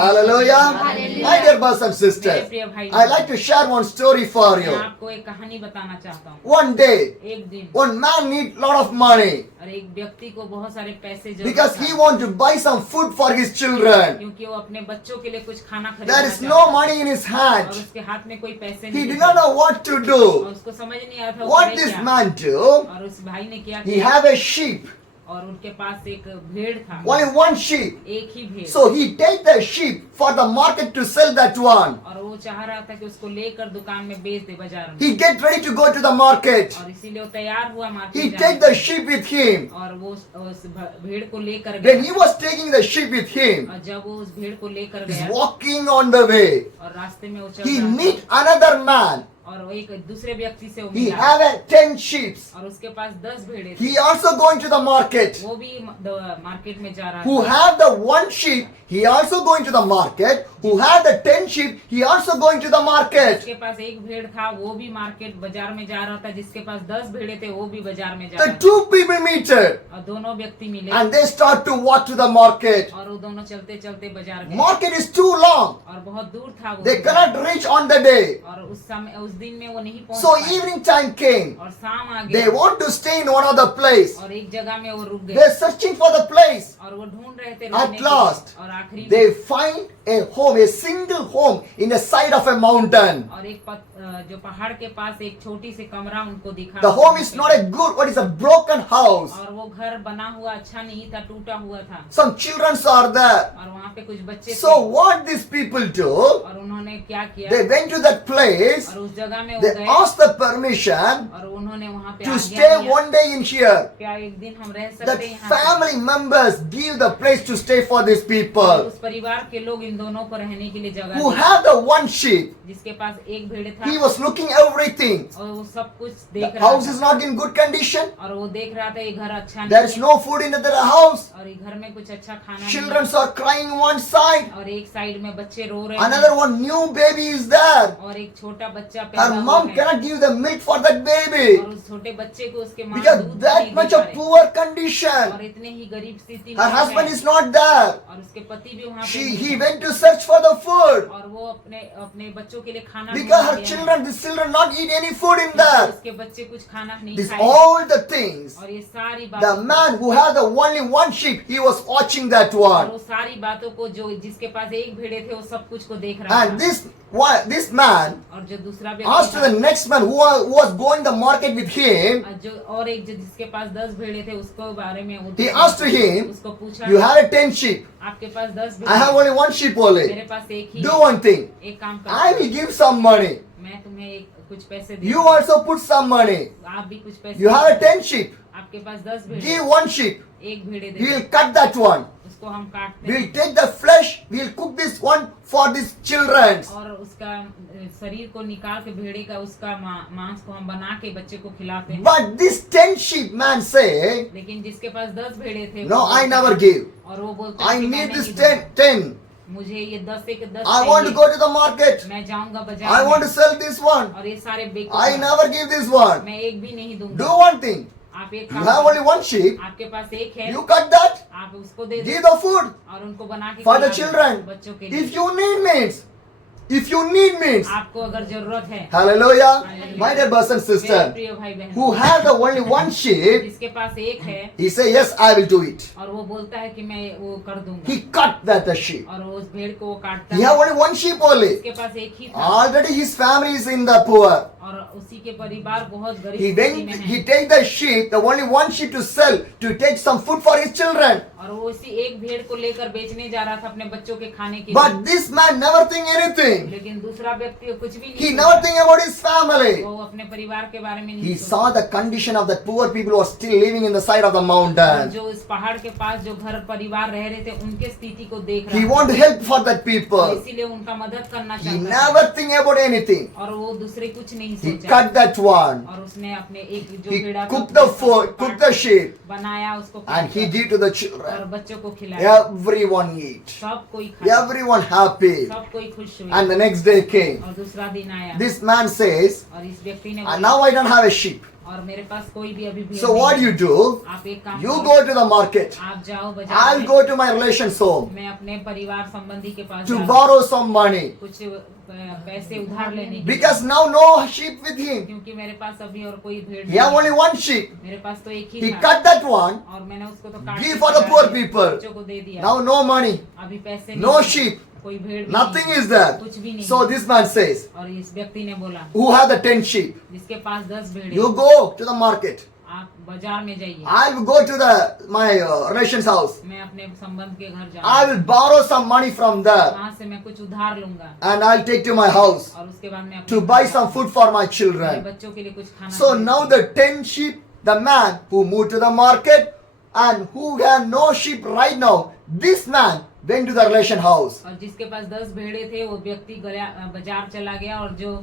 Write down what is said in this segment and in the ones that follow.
Hallelujah. Hallelujah. My dear brothers and मेरे sisters, प्रिय भाई I like to share one story for मैं you. आपको एक कहानी बताना चाहता हूँ। One day, एक दिन one man need lot of money और एक व्यक्ति को बहुत सारे पैसे because जरूरत he था, want to buy some food for his children. क्योंकि वो अपने बच्चों के लिए कुछ खाना There खरीदना is चाहता no था। money in his और hand. उसके हाथ में कोई पैसे He नहीं did थे। not know what to और do. उसको समझ नहीं आया था वो What करे this क्या। man do? और उस भाई ने क्या He किया, have a sheep, और उनके पास एक भेड़ था, only one sheep. एक ही भेड़। So he take the sheep for the market to sell that one. और वो चाह रहा था कि उसको लेकर दुकान में बेच दे, बाजार में। He get ready to go to the market. और इसीलिए वो तैयार हुआ He market take the sheep with him. और वो उस भेड़ को लेकर When he गया। was taking the sheep with him, और जब वो उस भेड़ को लेकर he's गया walking on the way. और रास्ते में वो चल He रहा meet था, another man. और वो एक दूसरे व्यक्ति से वो He मिला have a 10 sheep. और उसके पास 10 भेड़े थे। He also going to the market. वो भी मार्केट में जा रहा Who था। have the one sheep, he also going to the market. Who have the 10 sheep, he also going to the market. जिसके पास एक भेड़ था वो भी मार्केट बाजार में जा रहा था, जिसके पास 10 भेड़े थे वो भी बाजार में जा The रहा था। two people meted और दोनों व्यक्ति मिले and they start to walk to the market. और वो दोनों चलते चलते बाजार गए। Market is too long. और बहुत दूर था वो They बाजार। cannot reach on the day. और उस दिन में वो नहीं पहुंच So पाए। evening time came. और शाम आ They गया want to stay in one other place. और एक जगह में वो रुक गए They're searching for the place. और वो ढूंढ रहे थे At रुकने के लिए। last, और आखिरी They में find a home, a single home in the side of a mountain. और एक जो पहाड़ के पास एक छोटी सी कमरा उनको दिखा। The home is not a good, what is a broken house. और वो घर बना हुआ अच्छा नहीं था, टूटा हुआ था। Some children are there. और वहाँ पे कुछ बच्चे So थे। what these people do? और उन्होंने क्या किया, They went to that place. और उस जगह में वो They गए asked the permission और उन्होंने वहाँ पे to आज्ञा stay दिया, one day in here. क्या एक दिन हम रह That सकते हैं यहाँ पे? family members give the place to stay for these और people उस परिवार के लोग इन दोनों को रहने के लिए जगह who the. have the one sheep. जिसके पास एक भेड़ था He was looking everything. और वो सब कुछ The देख रहा house is था not in good condition. और वो देख रहा था ये घर अच्छा There नहीं is है no food in their house. और ये घर में कुछ अच्छा खाना नहीं Children है। are crying one side. और एक साइड में बच्चे रो रहे Another हैं one new baby is there. और एक छोटा बच्चा Her पैदा हुआ mom है cannot give the milk for that baby और उस छोटे बच्चे को उसके माँ because दूध that नहीं much दे of पा रहे poor condition. और इतने ही गरीब स्थिति Her में husband है is not there. और उसके पति भी वहाँ पे He नहीं है। went to search for the food और वो अपने अपने बच्चों के लिए खाना because her ढूंढ रहे हैं। children, these children not eat any food in क्योंकि there. उसके बच्चे कुछ खाना नहीं These खाए all the things. और ये सारी The बातों man who had the only one sheep, he was watching that और one. वो सारी बातों को जो जिसके पास एक भेड़े थे वो सब कुछ को देख रहा And था this man और जो दूसरा asked to the व्यक्ति next man who was going the market with him. था, जो और एक जो जिसके पास 10 भेड़े थे उसको बारे में He asked to him, उसको पूछा "You have a 10 sheep. आपके पास 10 I have भेड़े only one sheep मेरे only. पास एक ही Do है। one thing. एक काम I कर will give some money. मैं तुम्हें एक कुछ पैसे दे You also put some money. आप भी कुछ पैसे You have a 10 sheep. आपके पास 10 भेड़े Give one sheep. एक भेड़े दे We will cut that one. उसको हम काटते We will हैं take the flesh. We will cook this one for these children. और उसका शरीर को निकाल के भेड़े का उसका मांस को हम बना के बच्चे को खिलाते हैं। But this 10 sheep man say, लेकिन जिसके पास 10 भेड़े थे "No, वो I never give. और वो बोलते I हैं कि मैं need this नहीं 10. दूंगा। 10. मुझे ये 10 से 10 I want to चाहिए। go to the market. मैं जाऊंगा I बाजार want to में sell this one. और ये सारे I बेचूंगा। never give this one. मैं एक भी नहीं Do दूंगा। one thing. आप एक You काम have करो। only one sheep. आपके पास एक है You cut that. आप उसको दे दो Give the food और उनको बना के for the खिला दो children. बच्चों के If लिए। you need means. If you need means. आपको अगर जरूरत है Hallelujah. Hallelujah. My dear brothers and मेरे sisters, प्रिय भाई बहन who have the only one sheep, जिसके पास एक है he say, "Yes, I will do it." और वो बोलता है कि मैं वो कर दूंगा He cut that the sheep. और वो उस भेड़ को वो काटता He है। have only one sheep only. उसके पास एक ही था Already his family is in the poor. और उसी के परिवार बहुत गरीब He स्थिति में went. है He take the sheep, the only one sheep to sell to take some food for his children. और वो उसी एक भेड़ को लेकर बेचने जा रहा था अपने बच्चों के खाने के लिए। But this man never think anything. लेकिन दूसरा व्यक्ति कुछ भी He नहीं never सोचा। think about his family. वो अपने परिवार के बारे में He नहीं saw the condition of the poor people who are still living in the side of the और mountain. जो इस पहाड़ के पास जो घर परिवार रह रहे थे उनके स्थिति को देख He रहा want to help for that था people. इसीलिए उनका मदद करना He चाहता never think about anything. था और वो दूसरे कुछ नहीं He सोचा cut that one. और उसने अपने एक जो He भेड़ा था, cooked the उसको food, cooked the sheep, बनाया उसको and he काटा gave to the और children. बच्चों को खिलाया। Everyone eat. सब कोई खाया, Everyone happy. सब कोई खुश हुए And the next day came. और दूसरा दिन आया This man says, और इस व्यक्ति ने "Now I don't have a sheep. और मेरे पास कोई भी अभी भेड़ So what नहीं you है। do? आप एक काम You करो, go to the market. आप जाओ बाजार I'll में, go to my relation's home मैं अपने परिवार संबंधी के पास to जा रहा हूँ, borrow some money. कुछ पैसे उधार लेने के Because लिए। now no sheep with him. क्योंकि मेरे पास अभी और कोई भेड़ He have नहीं only है। one sheep. मेरे पास तो एक ही He था cut that one. और मैंने उसको तो काट Give के for the खिला poor दिया, people. बच्चों को दे दिया। Now no money. अभी पैसे No नहीं है, sheep. कोई भेड़ भी Nothing नहीं है, is there. कुछ भी नहीं So है। this man says, और इस व्यक्ति ने बोला, who have the 10 sheep? जिसके पास 10 भेड़ You है, go to the market. आप बाजार में जाइए, I will go to the my relation's house. मैं अपने संबंध के घर I will borrow some money from there वहाँ से मैं कुछ उधार लूंगा and I'll take to my house और उसके बाद मैं to अपने buy घर some जाऊंगा, food for my मेरे children. बच्चों के लिए कुछ खाना So खरीदूंगा। now the 10 sheep, the man who moved to the market and who had no sheep right now, this man went to the relation house. और जिसके पास 10 भेड़े थे वो व्यक्ति बाजार चला गया और जो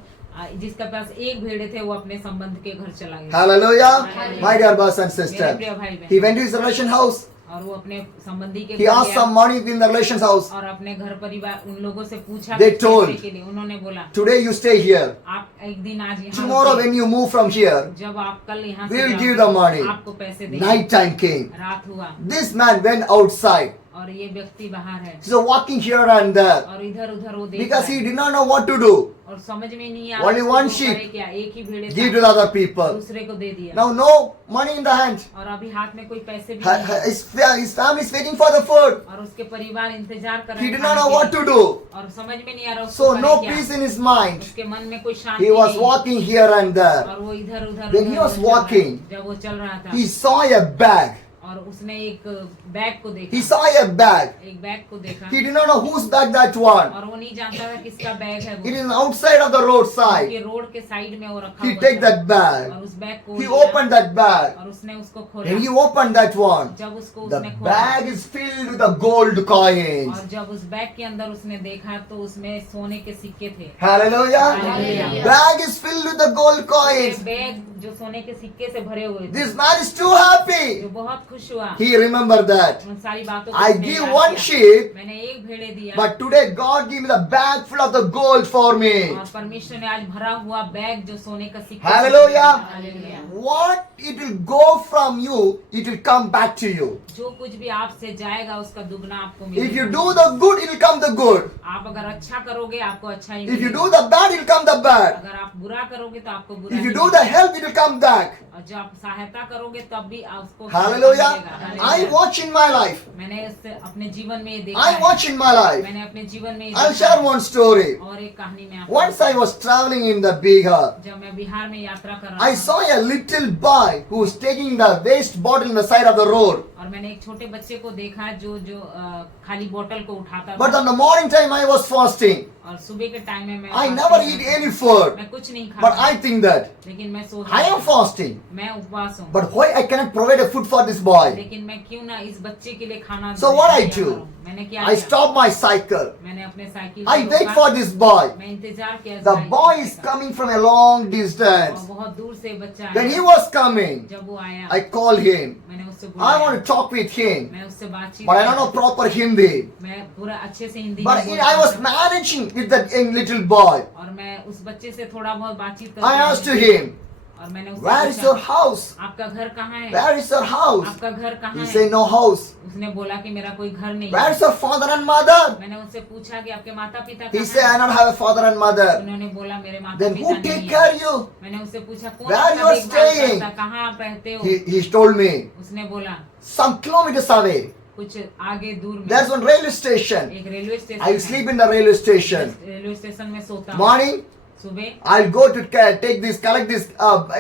जिसके पास एक भेड़े थे वो अपने संबंध के घर चला गया। Hallelujah. Hallelujah. My dear brothers and मेरे sisters. प्रिय भाई बहन, He went to his relation house. और वो अपने संबंधी के He घर asked गया some money in the relation's house. और अपने घर परिवार उन लोगों से पूछा They पैसे told, के लिए। उन्होंने बोला Today you stay here. आप एक दिन आज यहाँ Tomorrow रुकिए। when you move from here, जब आप कल यहाँ से we'll जाओगे, give the money. आपको पैसे देंगे। Night time came. रात हुआ This man went outside. और ये व्यक्ति बाहर है So walking here and there. और इधर उधर वो देख Because रहा he है did not know what to do. और समझ में नहीं आ Only उसको one वो sheep. करे क्या, एक ही भेड़े Give था, to the other people. दूसरे को दे दिया। Now no money in the hand. और अभी हाथ में कोई पैसे भी नहीं है His family is waiting for the food. और उसके परिवार इंतजार कर रहे He हैं did not know खाने what के to लिए। do. और समझ में नहीं आ रहा उसको So करे no क्या। peace in his mind. उसके मन में कोई शांति He was नहीं। walking here and there. और वो इधर उधर When he उधर was चल रहा है। walking, जब वो चल रहा था He saw a bag. और उसने एक बैग को देखा, He saw a bag. एक बैग को देखा He did not know whose bag that one. और वो नहीं जानता था किसका बैग है It वो। is outside of the roadside. ये रोड के साइड में वो रखा He हुआ take था। that bag. और उस बैग को He लिया opened that bag. और उसने उसको When खोला। he opened that one, जब उसको the उसने खोला bag is filled with the gold coins. और जब उस बैग के अंदर उसने देखा तो उसमें सोने के सिक्के थे। Hallelujah. Hallelujah. Bag is filled with the gold coins. Bag जो सोने के सिक्के से भरे हुए थे, This man is too happy. जो बहुत खुश हुआ। He remembered that. उन सारी बातों को I उसने give याद one किया। sheep, मैंने एक भेड़े दिया but today God gave me the bag full of the gold for me. और परमेश्वर ने आज भरा हुआ बैग जो सोने का सिक्का। Hallelujah. Hallelujah. What it will go from you, it will come back to you. जो कुछ भी आपसे जाएगा उसका दुगना आपको If मिलेगा। you do the good, it will come the good. आप अगर अच्छा करोगे आपको अच्छा ही If you मिलेगा। do the bad, it will come the bad. अगर आप बुरा करोगे तो आपको बुरा If you he do the मिलेगा। help, it will come back. और जब आप सहायता करोगे तब भी उसको Hallelujah. मिलेगा। I hallelujah. watch in my life. मैंने इससे अपने जीवन में ये देखा I है। watch in my life. मैंने अपने जीवन में ये I'll देखा share है। one story. और एक कहानी में आपको Once I was traveling in the Bihar. जब मैं बिहार में यात्रा कर रहा I था saw a little boy who was taking the waste bottle in the side of the road. और मैंने एक छोटे बच्चे को देखा जो खाली बोतल को उठाता But था on the morning time, I was fasting. और सुबह के टाइम में मैं I fasting never में eat था। any food. मैं कुछ नहीं But खाता I think that लेकिन मैं सोच I am fasting. मैं उपवास हूँ But why I cannot provide a food for this boy? लेकिन मैं क्यों ना इस बच्चे के लिए खाना So what I तैयार do? करूं? मैंने क्या I किया? stop my cycle. मैंने अपने साइकिल I को wait रोका, for this boy. मैं इंतजार किया The साइकिल boy is का। coming from a long और distance. बहुत दूर से बच्चा When आया। he was coming, जब वो आया I called him. मैंने उससे I बुलाया want to talk with him. मैं उससे बातचीत But I don't know proper Hindi. मैं पूरा अच्छे से हिंदी But नहीं I बोल was सकता। managing with that young little boy. और मैं उस बच्चे से थोड़ा बहुत बातचीत I करती asked to रही। him, और मैंने उससे Where is पूछा, your house? आपका घर कहाँ है? Where is your house? आपका घर कहाँ He है? said, No house. उसने बोला कि मेरा कोई घर नहीं Where है। is your father and mother? मैंने उससे पूछा कि आपके माता पिता He कहाँ said, I हैं? don't have a father and mother. उन्होंने बोला मेरे माता Then पिता who नहीं take है। care you? मैंने उससे पूछा कौन Where आपका you are देखभाल staying? करता है? कहाँ आप रहते हो? He told me, उसने बोला some kilometers away. कुछ आगे दूर में There's one railway station. एक रेलवे स्टेशन I है। sleep in the railway station. Railway station में सोता हूँ। Morning, सुबह I'll go to take this, collect this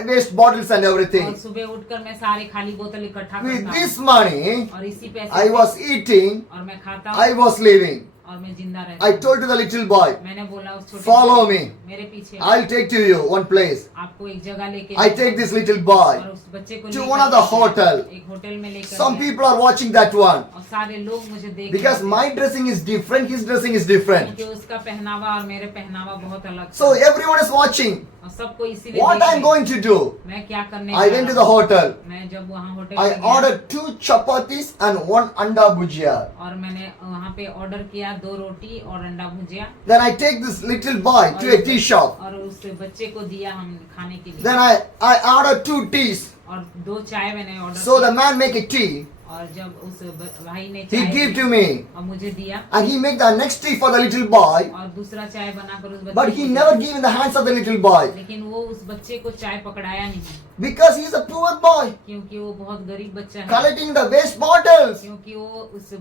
waste bottles and और everything. सुबह उठकर मैं सारे खाली बोतल इकट्ठा With करता this हूँ money, और इसी पैसे I से- was eating, और मैं खाता I हूँ was living. और मैं जिंदा रहता I हूँ। told to the little boy, मैंने बोला उस छोटे Follow बच्चे me. को, मेरे पीछे I'll take to you one place. आपको एक जगह लेके I जाऊंगा। take this little boy. और उस बच्चे को to लेकर one of the गया। hotel. एक होटल में लेकर Some गया। people are watching that one. और सारे लोग मुझे देख Because रहे थे। my dressing is different, his dressing is different. क्योंकि उसका पहनावा और मेरे पहनावा बहुत अलग So था। everyone is watching. और सबको इसीलिए What देख I'm रहे। going to do? मैं क्या करने I जा went to रहा the हूँ। hotel. मैं जब वहाँ होटल I में गया ordered 2 chapatis and 1 anda bhujia. और मैंने वहाँ पे ऑर्डर किया 2 रोटी और अंडा भुजिया। Then I take this little boy to a tea shop. और उस बच्चे को दिया हम खाने के लिए। Then I order 2 teas. और 2 चाय मैंने order So the man make a tea. और जब उस भाई ने He चाय give दी to me. और मुझे दिया And he make the next tea for the little boy. और दूसरा चाय बनाकर उस बच्चे But को he दिया। never give in the hands of the little boy. लेकिन वो उस बच्चे को चाय पकड़ाया नहीं, Because he is a poor boy. क्योंकि वो बहुत गरीब बच्चा है, Collecting the waste bottles. क्योंकि वो उस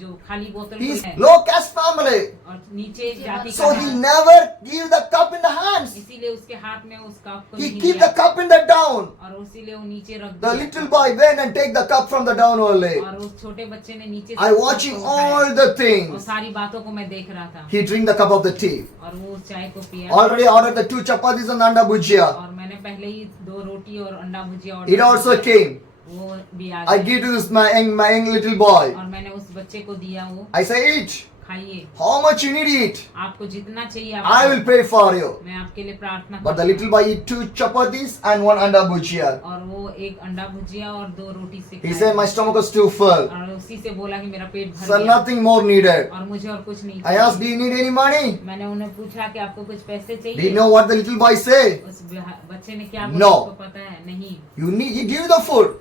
जो खाली बोतल He को is है low caste family. और नीचे जाति So का he है, never give the cup in the hands. इसीलिए उसके हाथ में उस कप को He नहीं keep दिया the cup in the down. और इसीलिए वो नीचे रख The दिया। little boy went and take the cup from the down only. और उस छोटे बच्चे ने नीचे I से उस watching कप को उठाया। all the और things. सारी बातों को मैं देख रहा था He drink the cup of the tea. और वो उस चाय को पिया। Already ordered the 2 chapatis and anda bhujia. और मैंने पहले ही 2 रोटी और अंडा भुजिया It also came. वो भी आ I गया। give to this my young little boy. और मैंने उस बच्चे को दिया, वो I say eat. खाइए, How much you need eat? आपको जितना चाहिए आप I will pray for you. मैं आपके लिए प्रार्थना But the करूंगा। little boy eat 2 chapatis and 1 anda bhujia. और वो 1 अंडा भुजिया और 2 रोटी से He खाया। said my stomach was too full. और उसी से बोला कि मेरा पेट भर So गया nothing more needed. और मुझे और कुछ नहीं I asked, do you need any money? मैंने उन्हें पूछा कि आपको कुछ पैसे Do you चाहिए? know what the little boy say? उस बच्चे ने क्या No. बोला आपको पता है? नहीं। You give me the food.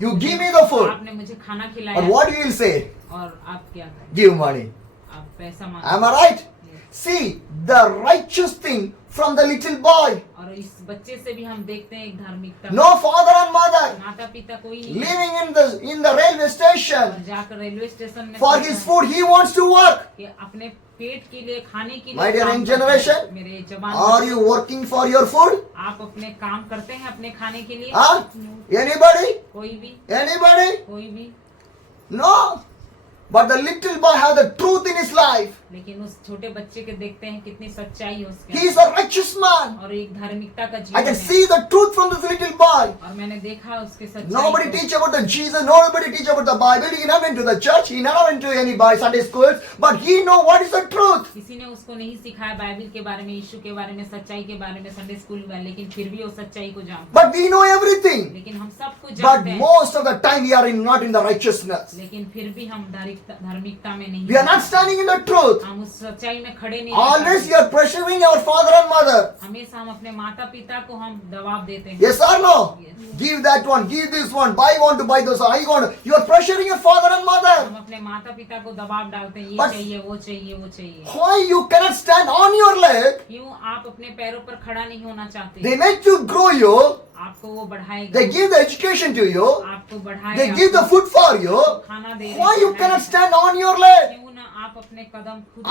You give me the food. आपने मुझे खाना Or खिलाया what you will say? और आप क्या करें? Give money. आप पैसा Am मांगो। I right? See, the righteous thing from the little boy. और इस बच्चे से भी हम देखते हैं एक धार्मिकता। No father and mother. माता पिता कोई नहीं है। Living in the railway और station. जाकर रेलवे स्टेशन में For सोता his है food, he wants to work. कि अपने पेट के लिए खाने के लिए My dear काम young करते हैं। generation, मेरे जवान Are बच्चों, you working for your food? आप अपने काम करते हैं अपने खाने के लिए? Huh? Anybody? कोई भी Anybody? कोई भी। No. But the little boy has the truth in his life. लेकिन उस छोटे बच्चे के देखते हैं कितनी सच्चाई है उसके He is a righteous man. और एक धार्मिकता का I जीवन can है। see the truth from this little boy. और मैंने देखा उसके सच्चाई Nobody को। teach about the Jesus. Nobody teach about the Bible. He never went to the church. He never went to any Sunday schools. But he know what is the truth. किसी ने उसको नहीं सिखाया बाइबल के बारे में, यीशु के बारे में, सच्चाई के बारे में संडे स्कूल में, लेकिन फिर भी वो सच्चाई को जानता But we know everything. है। लेकिन हम सब कुछ But जानते हैं, most of the time we are not in the righteousness. लेकिन फिर भी हम धार्मिकता में नहीं We are not standing in the truth. हम उस सच्चाई में खड़े नहीं Always रह we are pressuring our father and mother. पाते। हमेशा हम अपने माता पिता को हम दबाव देते हैं। Yes or no? Yes. Give that one, give this one, buy one to buy this one. You are pressuring your father and mother. हम अपने माता पिता को दबाव डालते हैं, ये But- चाहिए वो चाहिए वो चाहिए। Why you cannot stand on your leg? क्यों आप अपने पैरों पर खड़ा नहीं होना चाहते? They make you grow you. आपको वो बढ़ाएगा, They give the education to you. आपको बढ़ाएगा, They give the food for you. खाना दे Why you cannot stand on your leg? क्यों ना आप अपने कदम खुद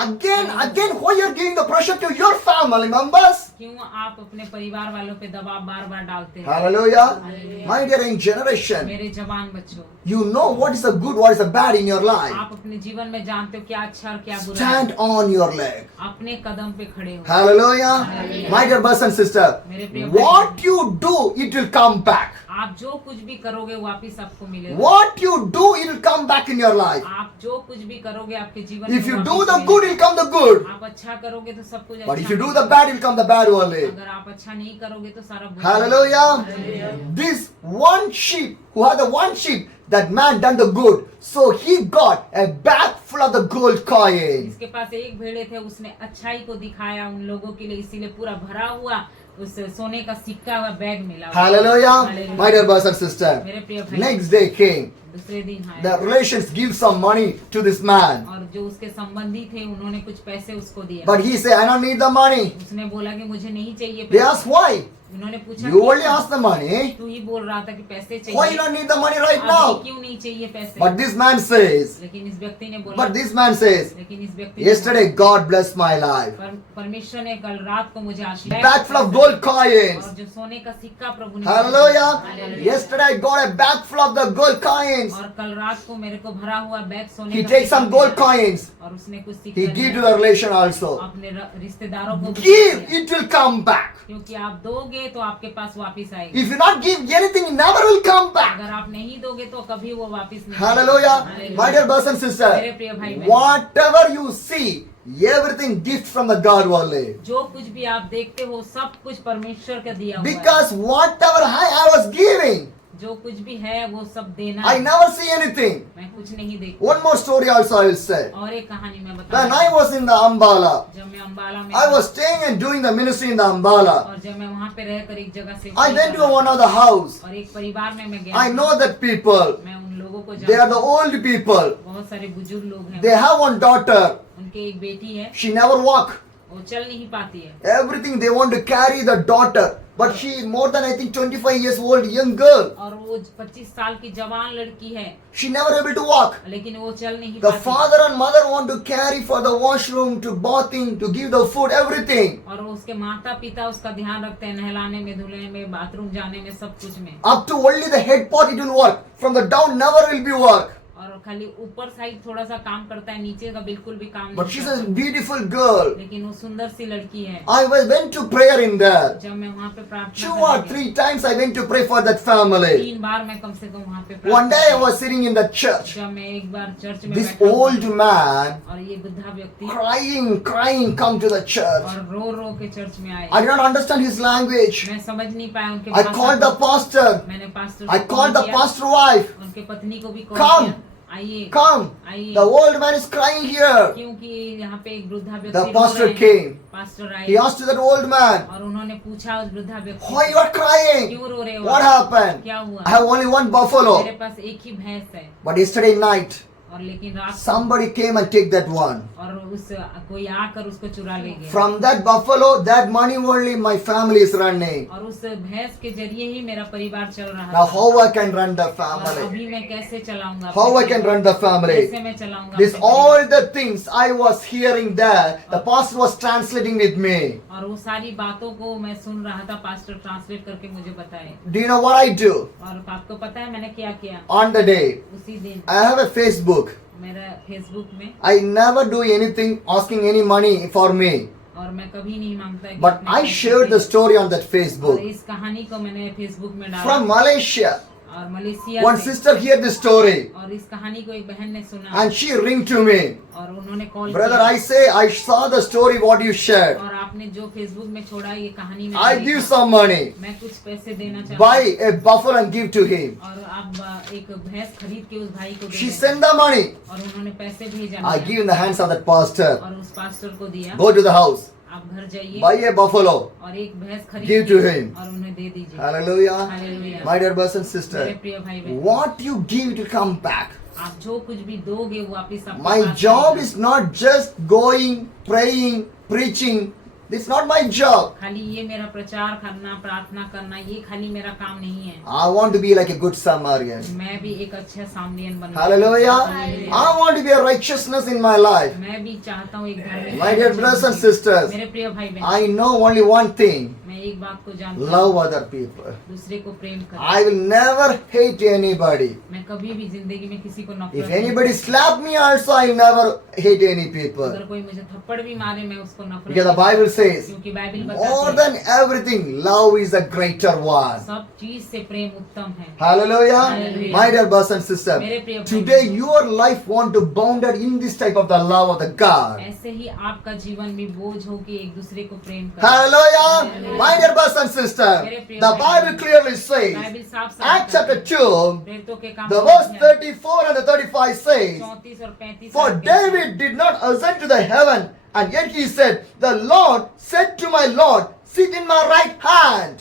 Again, why you are giving the pressure to your family members? क्यों आप अपने परिवार वालों पे दबाव बार बार डालते हैं? Hallelujah. Hallelujah. My dear young generation, मेरे जवान बच्चों, you know what is the good, what is the bad in your life. आप अपने जीवन में जानते हो क्या अच्छा और क्या बुरा है। Stand on your leg. अपने कदम पे खड़े हो। Hallelujah. Hallelujah. My dear brothers and sisters, मेरे प्रिय what you do, it will come back. आप जो कुछ भी करोगे वापिस आपको मिलेगा। What you do, it will come back in your life. आप जो कुछ भी करोगे आपके जीवन If में you वापिस do the मिलेगा। good, it will come the good. आप अच्छा करोगे तो सब कुछ But अच्छा if you do मिलेगा। the bad, it will come the bad only. अगर आप अच्छा नहीं करोगे तो सारा बुरा Hallelujah. Hallelujah. This one sheep, who had the one sheep, that man done the good. So he got a bag full of the gold coins. जिसके पास एक भेड़े थे उसने अच्छाई को दिखाया उन लोगों के लिए, इसीलिए पूरा भरा हुआ उस सोने का सिक्का हुआ बैग मिला। Hallelujah. Hallelujah. My dear brothers and sisters. मेरे प्रिय भाई, Next day came. दूसरे दिन आए The relations give some money to this man. और जो उसके संबंधी थे उन्होंने कुछ पैसे उसको दिए। But he said, I don't need the money. उसने बोला कि मुझे नहीं चाहिए They पैसे। asked why. उन्होंने पूछा You क्यों? only asked the money. तू ही बोल रहा था कि पैसे चाहिए। Why you don't need the money right अभी now? क्यों नहीं चाहिए पैसे? But this man says, लेकिन इस व्यक्ति ने बोला, but this man says, लेकिन इस व्यक्ति ने yesterday God blessed my life. परमेश्वर ने कल रात को मुझे आशीर्वाद Bag full of gold coins. और जो सोने का सिक्का प्रभु ने Hallelujah. Hallelujah. Yesterday I got a bag full of the gold coins. और कल रात को मेरे को भरा हुआ बैग सोने He का takes सिक्का some gold मिला। coins. और उसने कुछ He सिक्का give to दिया। the relation also. अपने रिश्तेदारों को भी Give, दिया। it will come back. क्योंकि आप दोगे तो आपके पास वापिस आएगा। If you not give anything, it never will come back. अगर आप नहीं दोगे तो कभी वो वापिस नहीं Hallelujah. आएगा। My dear brothers and मेरे sisters, प्रिय भाई बहन, whatever you see, everything gift from the God only. जो कुछ भी आप देखते हो सब कुछ परमेश्वर का दिया हुआ है। Because whatever I was giving, जो कुछ भी है वो सब देना I है। never see anything. मैं कुछ नहीं देखती। One more story also I will say. और एक कहानी मैं When बताऊं। I was in the Ambala, जब मैं अम्बाला में I was staying and doing the ministry in the Ambala. और जब मैं वहाँ पे रहकर एक जगह से I went to one of the house. और एक परिवार में मैं गया। I know that people. मैं उन लोगों को They are the जानती हूँ। old people. बहुत सारे बुजुर्ग लोग हैं। They have one daughter. उनके एक बेटी है, She never walk. वो चल नहीं पाती है। Everything they want to carry the daughter. But she is more than I think 25 years old young girl. और वो 25 साल की जवान लड़की है, She never able to walk. लेकिन वो चल नहीं The पाती। father and mother want to carry for the washroom, to bathing, to give the food, everything. और उसके माता पिता उसका ध्यान रखते हैं, नहलाने में, धुलने में, बाथरूम जाने में, सब कुछ में। Up to only the head part it will work. From the down never will be work. और खाली ऊपर साइड थोड़ा सा काम करता है, नीचे का बिल्कुल भी काम But नहीं she's a करता। beautiful girl. लेकिन वो सुंदर सी लड़की है। I went to prayer in there. जब मैं वहाँ पे प्रार्थना 2 or करने 3 times I went to pray for that family. 3 बार मैं कम से कम वहाँ पे One day I प्रार्थना was sitting in the church. जब मैं एक बार चर्च में This बैठा old हुआ, man और ये बुद्धा व्यक्ति crying come to the church. और रो के चर्च में आए। I did not understand his language. मैं समझ नहीं पाया उनके I भाषा called the को। pastor. मैंने पास्टर I को called कॉल the किया, pastor wife. उनके पत्नी को भी कॉल Come. किया, आइए Come. आइए, The old man is crying here. क्योंकि यहाँ पे एक वृद्धा व्यक्ति The रो pastor रहे हैं। came. पास्टर आए He asked that old man, और उन्होंने पूछा उस वृद्धा व्यक्ति why you are crying? क्यों रो रहे हो What आप? happened? क्या हुआ? I have only one buffalo. मेरे पास एक ही भैंस है, But yesterday night, और लेकिन रात को somebody came and take that one. और उस कोई आकर उसको चुरा ले गया। From that buffalo, that money only my family is running. और उस भैंस के जरिए ही मेरा परिवार चल रहा Now था। how I can run the और family? अभी मैं कैसे चलाऊंगा? How I can run the family? कैसे मैं चलाऊंगा? This अपने all परिवार? the things I was hearing there, the pastor was translating with me. और वो सारी बातों को मैं सुन रहा था, पास्टर ट्रांसलेट करके मुझे बताए। Do you know what I do? और आपको पता है मैंने क्या किया? On the day, उसी दिन I have a Facebook. मेरा फेसबुक में, I never do anything asking any money for me. और मैं कभी नहीं मांगता कि But अपने I पैसे shared the they. story on that और Facebook. इस कहानी को मैंने फेसबुक में डाला। From Malaysia, और मलेशिया one से, sister heard the story और इस कहानी को एक बहन ने सुना and she ring to me. और उन्होंने कॉल Brother, किया। I say I saw the story what you shared. और आपने जो फेसबुक में छोड़ा ये कहानी में I give some money. मैं कुछ पैसे देना चाहता Buy हूँ। a buffalo and give to him. और आप एक भैंस खरीद के उस भाई को दे She दें। sent the money. और उन्होंने पैसे भेजा I give in the hands of that pastor. और उस पास्टर को दिया। Go to the house. आप घर जाइए Buy a buffalo. और एक भैंस खरीद Give to him. और उन्हें दे दीजिए। Hallelujah. Hallelujah। My dear brothers and मेरे sisters, प्रिय भाई बहन, what you give to come back. आप जो कुछ भी दोगे वो वापिस आपके My पास job आएगा। is not just going, praying, preaching. This is not my job. खाली ये मेरा प्रचार करना, प्रार्थना करना, ये खाली मेरा काम नहीं है। I want to be like a good Samaritan. मैं भी एक अच्छा सामरियन बनना। Hallelujah. Hallelujah। I want to be a righteousness in my life. मैं भी चाहता हूँ एक धार्मिक। My dear brothers and sisters, मेरे प्रिय भाई बहन, I know only one thing. मैं एक बात को जानता हूँ, Love other people. दूसरे को प्रेम कर। I will never hate anybody. मैं कभी भी जिंदगी में किसी को If नफरत नहीं anybody करती। slap me also, I will never hate any people. अगर कोई मुझे थप्पड़ भी मारे मैं उसको नफरत Because the नहीं Bible करती। says, क्योंकि बाइबल more बताती than है everything, love is a greater one. सब चीज से प्रेम उत्तम है। Hallelujah. Hallelujah. My dear brothers and sisters, मेरे प्रिय भाई today बहन, your life want to bounded in this type of the love of the God. ऐसे ही आपका जीवन भी बोझ हो कि एक दूसरे को प्रेम करें। Hallelujah. Hallelujah. My dear brothers and sisters, the Bible clearly says, Bible साफ Acts chapter 2, प्रेरितों के काम the verse 34 and the 35 says, 34 और 35 For David did not ascend to the heaven, and yet he said, The Lord said to my Lord, Sit in my right hand.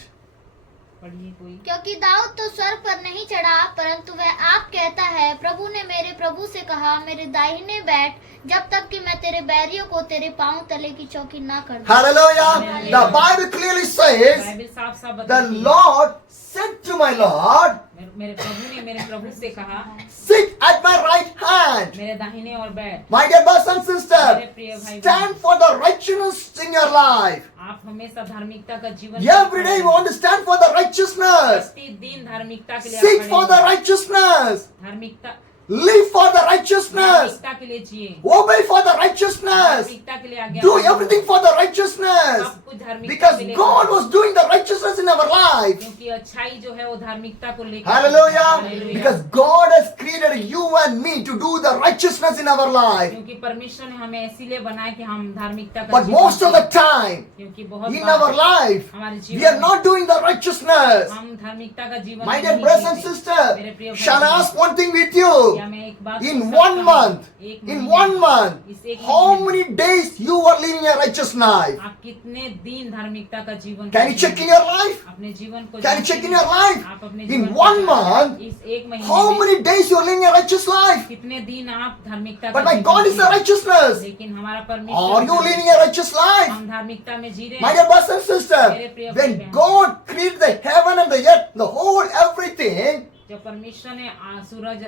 पढ़िए कोई। क्योंकि दाऊद तो स्वर्ग पर नहीं चढ़ा, परंतु वह आप कहता है, प्रभु ने मेरे प्रभु से कहा, मेरे दाहिने बैठ, जब तक कि मैं तेरे बैरियों को तेरे पांव तले की चौकी ना कर दूं। Hallelujah. The Bible clearly says, Bible साफ साफ The बताती है, Lord said to my Lord, मेरे प्रभु ने मेरे प्रभु से कहा, Sit at my right hand. मेरे दाहिने और बैठ। My dear brothers and sisters, stand for the righteousness in your life. आप हमेशा धार्मिकता का जीवन Every day you want to stand for the righteousness. प्रतिदिन धार्मिकता के लिए Seek आप for खड़े the हो। righteousness. धार्मिकता Live for the righteousness. धार्मिकता के लिए जिए, Obey for the righteousness. धार्मिकता के लिए आज्ञा Do पालो। everything for the righteousness. सब कुछ धार्मिकता Because मिलेगा। God was doing the righteousness in our life. क्योंकि अच्छाई जो है वो धार्मिकता को लेकर। Hallelujah. Hallelujah। Because God has created you and me to do the righteousness in our life. क्योंकि परमेश्वर ने हमें इसीलिए बनाया कि हम धार्मिकता का But जीवन most of the जिएं। time, क्योंकि बहुत in बार our life, हमारे जीवन we are में not doing the righteousness. हम धार्मिकता का जीवन My नहीं dear brothers and जीते। मेरे sisters, प्रिय shall I भाई ask one thing with you? क्या मैं एक बात In पूछ सकता one हूँ? month, एक in महीने one में, month, इस एक how महीने में many days you are living a righteous life? आप कितने दिन धार्मिकता का जीवन Can you जीते check हैं? in your life? अपने जीवन को Can you जांचें। check in your life? आप अपने In जीवन को one जांचें। month, इस एक महीने how में many days you are living a righteous life? कितने दिन आप धार्मिकता But का my जीवन God is जी the रहे हैं। righteousness. लेकिन हमारा Are परमेश्वर you living a righteous life? हम धार्मिकता में जी रहे My हैं। dear brothers and मेरे sisters, प्रिय when भाई-बहन, God created the heaven and the earth, the whole everything, जब परमेश्वर ने सूरज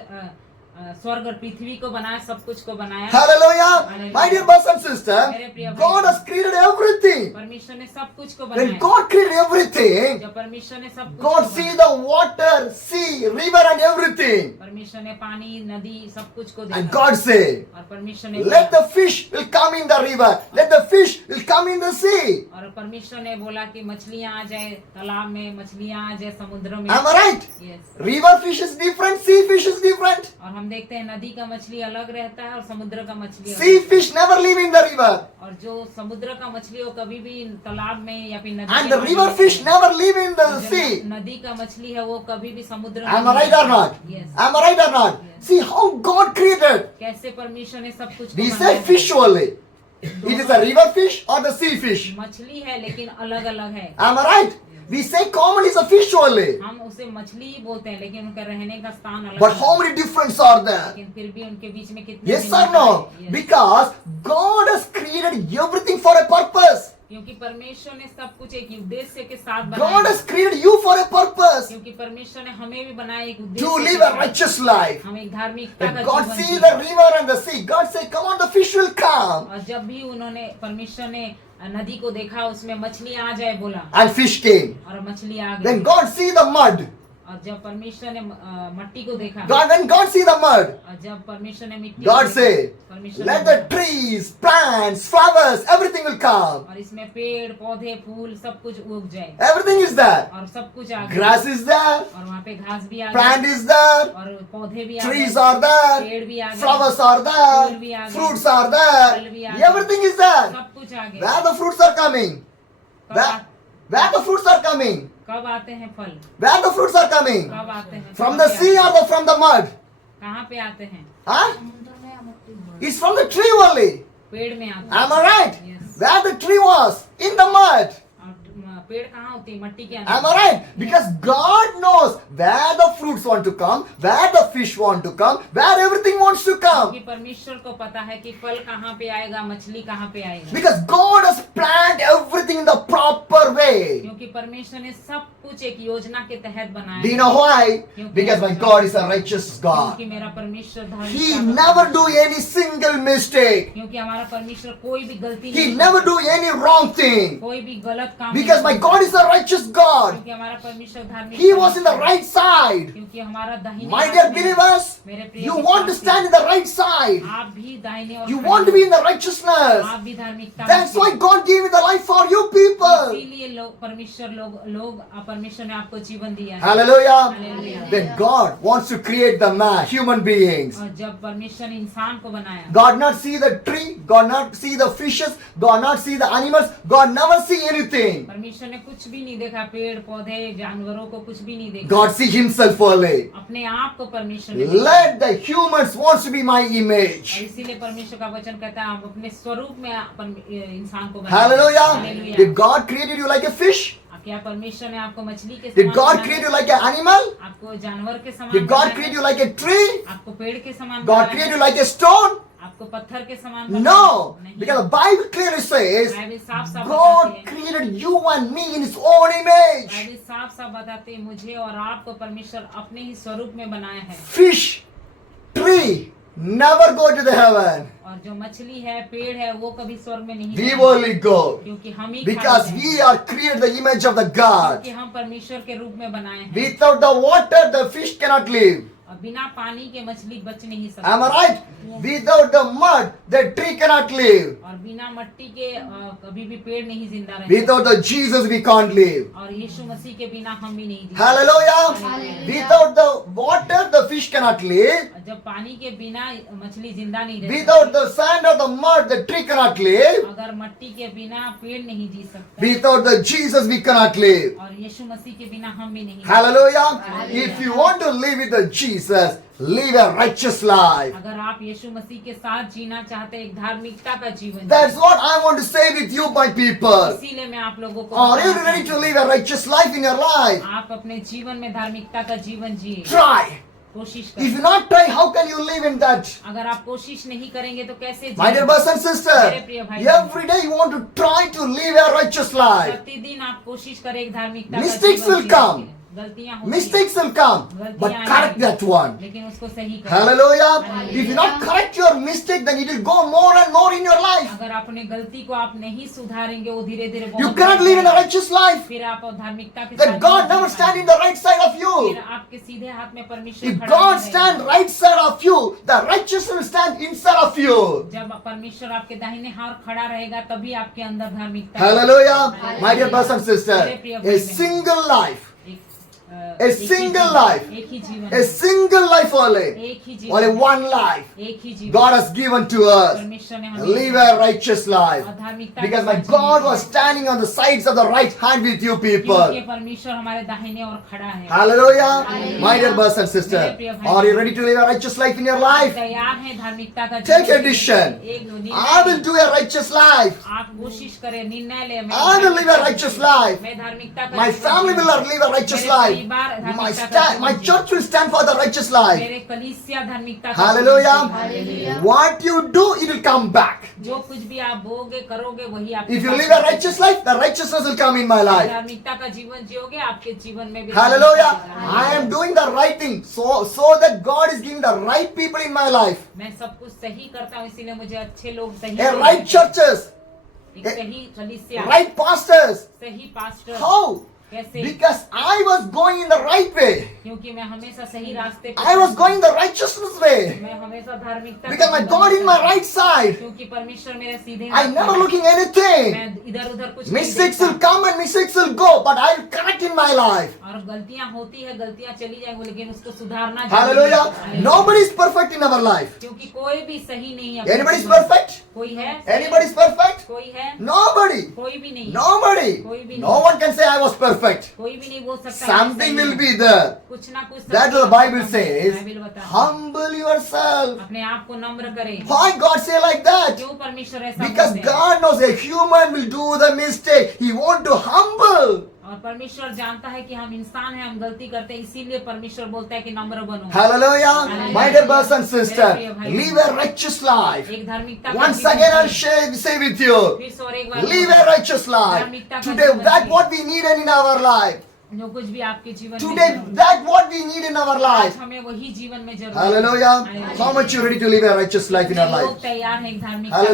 स्वर्ग और पृथ्वी को बनाया, सब कुछ को बनाया। hallelujah. My dear brothers and मेरे sisters, प्रिय God has created everything. परमेश्वर ने सब कुछ को When बनाया। God created everything, जब परमेश्वर ने सब कुछ God को see बनाया, the water, sea, river and everything. परमेश्वर ने पानी, नदी, सब कुछ को And देखा। God say, और परमेश्वर ने let बोला- the fish will come in the river, let the fish will come in the sea. और परमेश्वर ने बोला कि मछलियां आ जाए तालाब में, मछलियां आ जाए समुद्र में। Am I right? Yes। River fish is different, sea fish is different. और हम देखते हैं नदी का मछली अलग रहता है और समुद्र का मछली अलग Sea रहता है। fish never live in the river. और जो समुद्र का मछली हो कभी भी तालाब में या फिर नदी And के the पानी river में fish नहीं। never live in और the जो sea. नदी का मछली है वो कभी भी समुद्र में Am I नहीं right or रहता। not? Yes। Am I right or not? See how God created. कैसे परमेश्वर ने सब कुछ को We बनाया say है। fish only. It is a river fish or the sea fish. मछली है लेकिन अलग अलग है। Am I right? We say common is a fish only. हम उसे मछली ही बोलते हैं लेकिन उनका रहने का स्थान अलग But अलग how है। many difference are there? लेकिन फिर भी उनके बीच में कितने Yes or भिन्नता no? है? Yes। Because God has created everything for a purpose. क्योंकि परमेश्वर ने सब कुछ एक उद्देश्य के साथ God बनाया। has created you for a purpose. क्योंकि परमेश्वर ने हमें भी बनाया एक To उद्देश्य live के a साथ। righteous life. हम एक धार्मिकता When का God जीवन see जिए। the river and the sea, God say, come on, the fish will come. और जब भी उन्होंने परमेश्वर ने नदी को देखा उसमें मछली आ जाए बोला And fish came. और मछली आ When गई। God see the mud, और जब परमेश्वर ने मट्टी को देखा when God see the mud, और जब परमेश्वर ने मिट्टी God को say, देखा, परमेश्वर ने let the बोला, trees, plants, flowers, everything will come. और इसमें पेड़ पौधे फूल सब कुछ उग जाए Everything is there. और सब कुछ आ गया Grass is there. और वहाँ पे घास भी आ Plant गई is there. और पौधे भी आ Trees गए are there. पेड़ भी आ गए Flowers are फूल भी there. आ गए, Fruits are फल there. भी आ गए, Everything is there. सब कुछ आ गया। Where the fruits are coming? कब Where, where the fruits are coming? कब आते हैं फल? Where the fruits are coming? कब आते हैं? From कहाँ the पे sea आते or हैं? from the mud? कहाँ पे आते हैं? Huh? It's from the tree only. पेड़ में आते Am हैं। I right? Yes। Where the tree was? In the mud. और पेड़ कहाँ होती है? मट्टी के Am अंदर। I right? Because God knows where the fruits want to come, where the fish want to come, where everything wants to come. क्योंकि परमेश्वर को पता है कि फल कहाँ पे आएगा, मछली कहाँ पे आएगा। Because God has planned everything in the proper way. क्योंकि परमेश्वर ने सब कुछ एक योजना के तहत बनाया Do you है। know why? Because my God is a righteous God. क्योंकि मेरा परमेश्वर He धार्मिक never do any single mistake. क्योंकि हमारा परमेश्वर कोई भी गलती He नहीं never करता। do any wrong thing. कोई भी गलत काम Because नहीं my करता। God is a righteous God. क्योंकि हमारा परमेश्वर धार्मिक He was in the right side. क्योंकि हमारा दाहिने My हाथ dear में- believers, मेरे प्रिय you want to stand in the right side. आप भी दाहिने और You खड़े want to be in हो। the righteousness. आप भी धार्मिकता में That's why God gave you the life for you people. इसीलिए लोग परमेश्वर ने आपको जीवन दिया है। Hallelujah. Hallelujah। Then God wants to create the man, human beings. और जब परमेश्वर ने इंसान को बनाया God not see the tree, God not see the fishes, God not see the animals, God never see anything. परमेश्वर ने कुछ भी नहीं देखा, पेड़ पौधे जानवरों को कुछ भी नहीं देखा। God see himself only. अपने आप को परमेश्वर ने देखा। Let the humans wants to be my और image. इसीलिए परमेश्वर का वचन कहता है आप अपने स्वरूप में इंसान को बनाया। Hallelujah. Hallelujah। Did God create you like a fish? क्या परमेश्वर ने आपको मछली के Did समान God बनाया? create you like an animal? आपको जानवर के समान Did God बनाया? create you like a tree? आपको पेड़ के समान God बनाया? create you like a stone? आपको पत्थर के समान बनाया? No. नहीं। Because the Bible clearly says Bible साफ साफ God बताती है, created you and me in his own image. Bible साफ साफ बताते हैं मुझे और आपको परमेश्वर अपने ही स्वरूप में बनाया है। Fish, tree, never go to the heaven. और जो मछली है पेड़ है वो कभी स्वर्ग में नहीं We जाएंगे। only go. क्योंकि हम ही Because खाली we हैं। are created the image of the God. क्योंकि हम परमेश्वर के रूप में बनाए हैं। Without the water, the fish cannot live. और बिना पानी के मछली बच नहीं Am I सकती। right? Without the mud, the tree cannot live. और बिना मट्टी के कभी भी पेड़ नहीं जिंदा रह Without the Jesus, we can't live. और यीशु मसीह के बिना हम भी नहीं जी Hallelujah. Hallelujah. Without the water, the fish cannot live. सकते। जब पानी के बिना मछली जिंदा नहीं रह Without सकती। the sand or the mud, the tree cannot live. अगर मट्टी के बिना पेड़ नहीं जी सकता Without the Jesus, we cannot live. और यीशु मसीह के बिना हम भी नहीं। Hallelujah. Hallelujah. If you want to live with the Jesus, live a righteous life. अगर आप यीशु मसीह के साथ जीना चाहते हैं एक धार्मिकता का जीवन That's what I want to say with you, my people. इसीलिए मैं आप लोगों को Are you बताना ready to चाहती live a righteous life in your life? हूँ, आप अपने जीवन में धार्मिकता का जीवन जिए Try. कोशिश If करें। you not try, how can you live in that? अगर आप कोशिश नहीं करेंगे तो कैसे My dear जिएंगे? brothers and sisters, every day you want to try to live a righteous life. प्रतिदिन आप कोशिश करें एक धार्मिकता का Mistakes जीवन will जीने come. की। गलतियां होती हैं, Mistakes will come, but correct that one. लेकिन उसको सही करें। Hallelujah. Hallelujah. If you not correct your mistake, then it will go more and more in your life. अगर अपने गलती को आप नहीं सुधारेंगे वो धीरे धीरे You cannot live in a righteous life. फिर आप धार्मिकता के That साथ God नहीं never जी stand in पाएंगे। the right side of फिर you. आपके सीधे हाथ में परमेश्वर If खड़ा God नहीं stand रहेगा। right side of you, the righteous will stand inside of you. जब परमेश्वर आपके दाहिने हाथ खड़ा रहेगा तभी आपके अंदर धार्मिकता Hallelujah. Hallelujah. My dear brothers and sisters, a single life, एक- A एक ही single जीवन- life. एक ही जीवन a single life only, एक ही जीवन only one life एक ही जीवन God has given to us. परमेश्वर ने हमें Live a righteous life. और धार्मिकता Because के my साथ God जीने was की- standing on the sides of the right hand with you क्योंकि people. परमेश्वर हमारे दाहिने और खड़ा है। Hallelujah. Hallelujah. My dear brothers and sisters, are you ready to live a righteous life in your life? तैयार है धार्मिकता का Take जीवन a decision. जीने के लिए। एक निर्णय I will do a righteous life. आप कोशिश करें निर्णय ले I will live a righteous life. मैं धार्मिकता का My जीवन family will जीऊंगा। live a righteous मेरे life. परिवार My धार्मिकता का जीवन church will stand for the righteous जीऊंगा। life. मेरे कलीसिया धार्मिकता का Hallelujah. जीवन जीऊंगा। Hallelujah. What you do, it will come back. जो कुछ भी आप बोगे करोगे वही आप If you live a righteous life, the righteousness will come in my life. धार्मिकता का जीवन जियोगे आपके जीवन में भी Hallelujah. धार्मिकता I am doing the right thing so that God is giving the right people in my life. मैं सब कुछ सही करता हूँ इसीलिए मुझे अच्छे लोग सही A right churches, एक सही कलीसिया right pastors. सही पास्टर How? कैसे Because I was going in the right way. क्योंकि मैं हमेशा सही रास्ते पे I was going the righteousness way. मैं हमेशा धार्मिकता Because my God is my right side. क्योंकि परमेश्वर मेरे सीधे I never looking anything. मैं इधर उधर कुछ नहीं Mistakes देखता। will come and mistakes will go, but I will correct in my life. और गलतियां होती है गलतियां चली जाएंगी लेकिन उसको सुधारना Hallelujah. Hallelujah. Nobody is perfect in our life. क्योंकि कोई भी सही नहीं है अपने Anybody is जीवन में। perfect? कोई है Anybody is perfect? कोई है Nobody. कोई भी नहीं Nobody. कोई भी No नहीं one can say I was perfect. कोई भी नहीं बोल सकता Something मैं will सही be हूँ। there. कुछ ना कुछ That सत्य the Bible होगा। says, बाइबल बताता है। humble yourself. अपने आप को नम्र करें Why God say like that? क्यों परमेश्वर ऐसा Because बोलते हैं? God knows a human will do the mistake. He want to humble. और परमेश्वर जानता है कि हम इंसान हैं हम गलती करते हैं इसीलिए परमेश्वर बोलता है कि नम्र बनो Hallelujah. Hallelujah. My dear brothers and sisters, मेरे प्रिय भाई live a righteous life. एक धार्मिकता का Once जीवन again I'll जिए। say with you, फिर से और एक बार live a righteous life. धार्मिकता का Today जीवन that जिए। what we need in our life. जो कुछ भी आपके जीवन Today में जरूरत that what we need in our है, life. आज हमें वही जीवन में जरूरत है। Hallelujah. Hallelujah। How much you ready to live a righteous life in your लोग life? तैयार हैं एक धार्मिक Hallelujah.